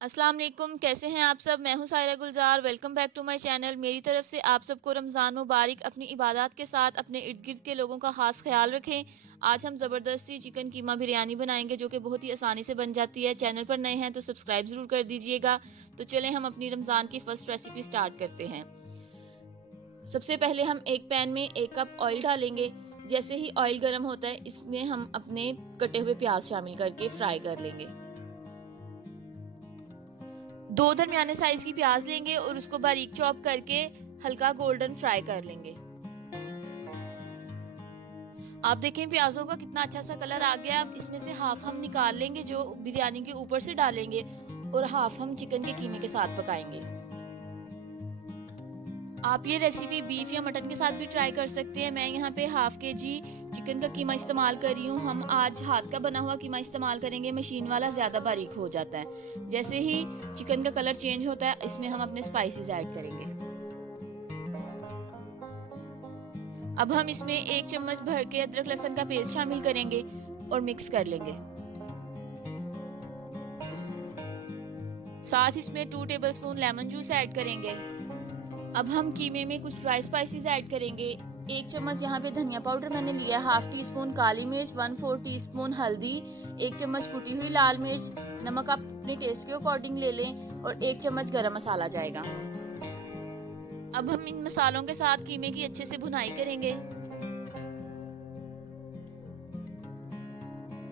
अस्सलाम वालेकुम, कैसे हैं आप सब। मैं हूं Saira Gulzar. Welcome back to my channel. मेरी तरफ से आप सबको रमज़ान मुबारक। अपनी इबादत के साथ अपने इर्द गिर्द के लोगों का खास ख्याल रखें। आज हम ज़बरदस्ती चिकन कीमा बिरयानी बनाएंगे जो कि बहुत ही आसानी से बन जाती है। चैनल पर नए हैं तो सब्सक्राइब ज़रूर कर दीजिएगा। तो चलें हम अपनी रमज़ान की फ़र्स्ट रेसिपी स्टार्ट करते हैं। सबसे पहले हम एक पैन में 1 कप ऑयल डालेंगे। जैसे ही ऑयल गर्म होता है इसमें हम अपने कटे हुए प्याज शामिल करके फ्राई कर लेंगे। 2 दरमियाने साइज की प्याज लेंगे और उसको बारीक चॉप करके हल्का गोल्डन फ्राई कर लेंगे। आप देखें प्याजों का कितना अच्छा सा कलर आ गया। अब इसमें से हाफ हम निकाल लेंगे जो बिरयानी के ऊपर से डालेंगे और हाफ हम चिकन के कीमे के साथ पकाएंगे। आप ये रेसिपी बीफ या मटन के साथ भी ट्राई कर सकते हैं। मैं यहाँ पे हाफ केजी चिकन का कीमा इस्तेमाल कर रही हूँ। हम आज हाथ का बना हुआ कीमा इस्तेमाल करेंगे, मशीन वाला ज्यादा बारीक हो जाता है। जैसे ही चिकन का कलर चेंज होता है इसमें हम अपने स्पाइसेस ऐड करेंगे। अब हम इसमें 1 चम्मच भर के अदरक लहसुन का पेस्ट शामिल करेंगे और मिक्स कर लेंगे। साथ इसमें 2 टेबलस्पून लेमन जूस ऐड करेंगे। अब हम कीमे में कुछ ड्राई स्पाइसेस ऐड करेंगे। 1 चम्मच यहाँ पे धनिया पाउडर मैंने लिया है, हाफ टी स्पून काली मिर्च, 1/4 टीस्पून हल्दी, 1 चम्मच कुटी हुई लाल मिर्च, नमक आप अपने टेस्ट के अकॉर्डिंग ले लें और 1 चम्मच गरम मसाला जाएगा। अब हम इन मसालों के साथ कीमे की अच्छे से भुनाई करेंगे।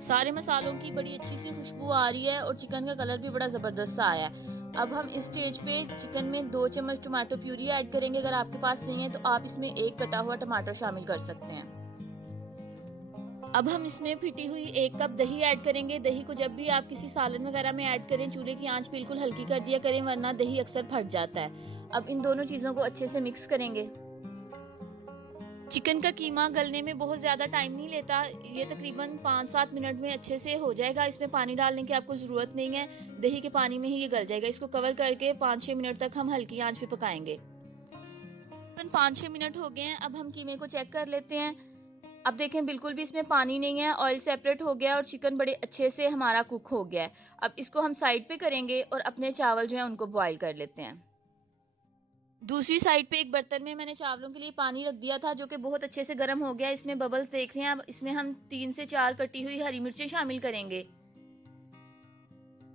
सारे मसालों की बड़ी अच्छी सी खुशबू आ रही है और चिकन का कलर भी बड़ा जबरदस्त सा आया है। अब हम इस स्टेज पे चिकन में 2 चम्मच टमाटो प्यूरी ऐड करेंगे। अगर आपके पास नहीं है तो आप इसमें एक कटा हुआ टमाटर शामिल कर सकते हैं। अब हम इसमें फिटी हुई 1 कप दही ऐड करेंगे। दही को जब भी आप किसी सालन वगैरह में ऐड करें चूल्हे की आंच बिल्कुल हल्की कर दिया करें वरना दही अक्सर फट जाता है। अब इन दोनों चीजों को अच्छे से मिक्स करेंगे। चिकन का कीमा गलने में बहुत ज़्यादा टाइम नहीं लेता। ये तकरीबन 5-7 मिनट में अच्छे से हो जाएगा। इसमें पानी डालने की आपको ज़रूरत नहीं है, दही के पानी में ही ये गल जाएगा। इसको कवर करके 5-6 मिनट तक हम हल्की आंच पे पकाएंगे। तकरीबन 5-6 मिनट हो गए हैं। अब हम कीमे को चेक कर लेते हैं। अब देखें बिल्कुल भी इसमें पानी नहीं है, ऑयल सेपरेट हो गया और चिकन बड़े अच्छे से हमारा कुक हो गया है। अब इसको हम साइड पे करेंगे और अपने चावल जो है उनको बॉईल कर लेते हैं। दूसरी साइड पे एक बर्तन में मैंने चावलों के लिए पानी रख दिया था जो कि बहुत अच्छे से गर्म हो गया। इसमें बबल्स देख रहे हैं। अब इसमें हम 3 से 4 कटी हुई हरी मिर्चें शामिल करेंगे।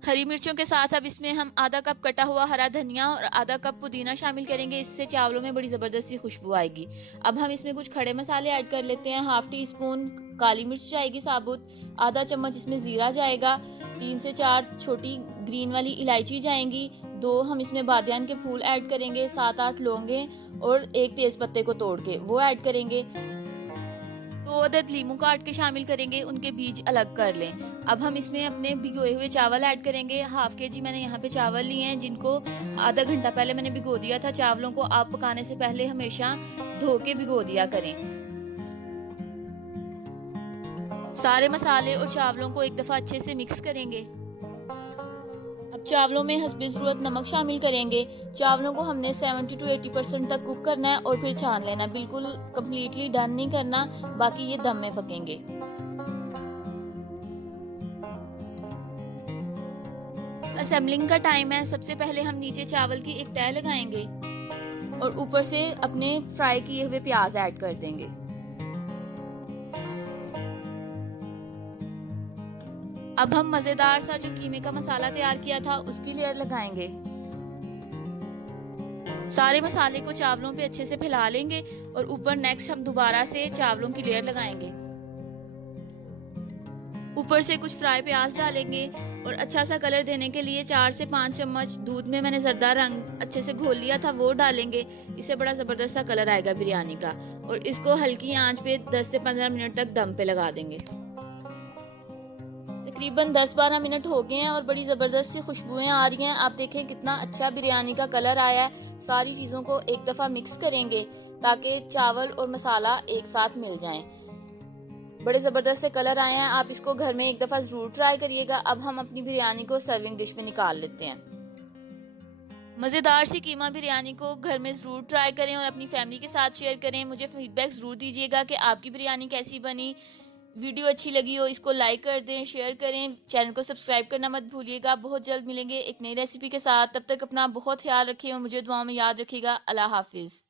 हरी मिर्चों के साथ अब इसमें हम आधा कप कटा हुआ हरा धनिया और आधा कप पुदीना शामिल करेंगे। इससे चावलों में बड़ी जबरदस्त सी खुशबू आएगी। अब हम इसमें कुछ खड़े मसाले ऐड कर लेते हैं। हाफ टी स्पून काली मिर्च जाएगी साबुत, आधा चम्मच इसमें जीरा जाएगा, 3 से 4 छोटी ग्रीन वाली इलायची जाएंगी, 2 हम इसमें बादियान के फूल ऐड करेंगे, 7-8 लौंगे और 1 तेज पत्ते को तोड़ के वो ऐड करेंगे। 2 अदद लीमू काट के शामिल करेंगे, उनके बीज अलग कर लें। अब हम इसमें अपने भिगोए हुए चावल ऐड करेंगे। हाफ केजी मैंने यहाँ पे चावल लिए हैं जिनको आधा घंटा पहले मैंने भिगो दिया था। चावलों को आप पकाने से पहले हमेशा धो के भिगो दिया करें। सारे मसाले और चावलों को एक दफा अच्छे से मिक्स करेंगे। अब चावलों में हस्बे ज़रूरत नमक शामिल करेंगे। चावलों को हमने 70 to 80% तक कुक करना है और फिर छान लेना। बिल्कुल कंप्लीटली डन नहीं करना, बाकी ये दम में पकेंगे। असेंबलिंग का टाइम है। सबसे पहले हम नीचे चावल की एक तह लगाएंगे और ऊपर से अपने फ्राई किए हुए प्याज ऐड कर देंगे। अब हम मजेदार सा जो कीमे का मसाला तैयार किया था उसकी लेयर लगाएंगे। सारे मसाले को चावलों पे अच्छे से फैला लेंगे और ऊपर नेक्स्ट हम दोबारा से चावलों की लेयर लगाएंगे। ऊपर से कुछ फ्राई प्याज डालेंगे और अच्छा सा कलर देने के लिए 4 से 5 चम्मच दूध में मैंने जरदा रंग अच्छे से घोल लिया था वो डालेंगे। इससे बड़ा जबरदस्त सा कलर आएगा बिरयानी का। और इसको हल्की आंच पे 10 से 15 मिनट तक दम पे लगा देंगे। तकरीबन 10-12 मिनट हो गए हैं और बड़ी ज़बरदस्त सी खुशबुएं आ रही हैं। आप देखें कितना अच्छा बिरयानी का कलर आया है। सारी चीज़ों को एक दफ़ा मिक्स करेंगे ताकि चावल और मसाला एक साथ मिल जाएं। बड़े ज़बरदस्त से कलर आए हैं। आप इसको घर में एक दफ़ा ज़रूर ट्राई करिएगा। अब हम अपनी बिरयानी को सर्विंग डिश में निकाल लेते हैं। मज़ेदार सी कीमा बिरयानी को घर में ज़रूर ट्राई करें और अपनी फैमिली के साथ शेयर करें। मुझे फीडबैक ज़रूर दीजिएगा कि आपकी बिरयानी कैसी बनी। वीडियो अच्छी लगी हो इसको लाइक कर दें, शेयर करें, चैनल को सब्सक्राइब करना मत भूलिएगा। बहुत जल्द मिलेंगे एक नई रेसिपी के साथ, तब तक अपना बहुत ख्याल रखिए और मुझे दुआ में याद रखिएगा। अल्लाह हाफिज़।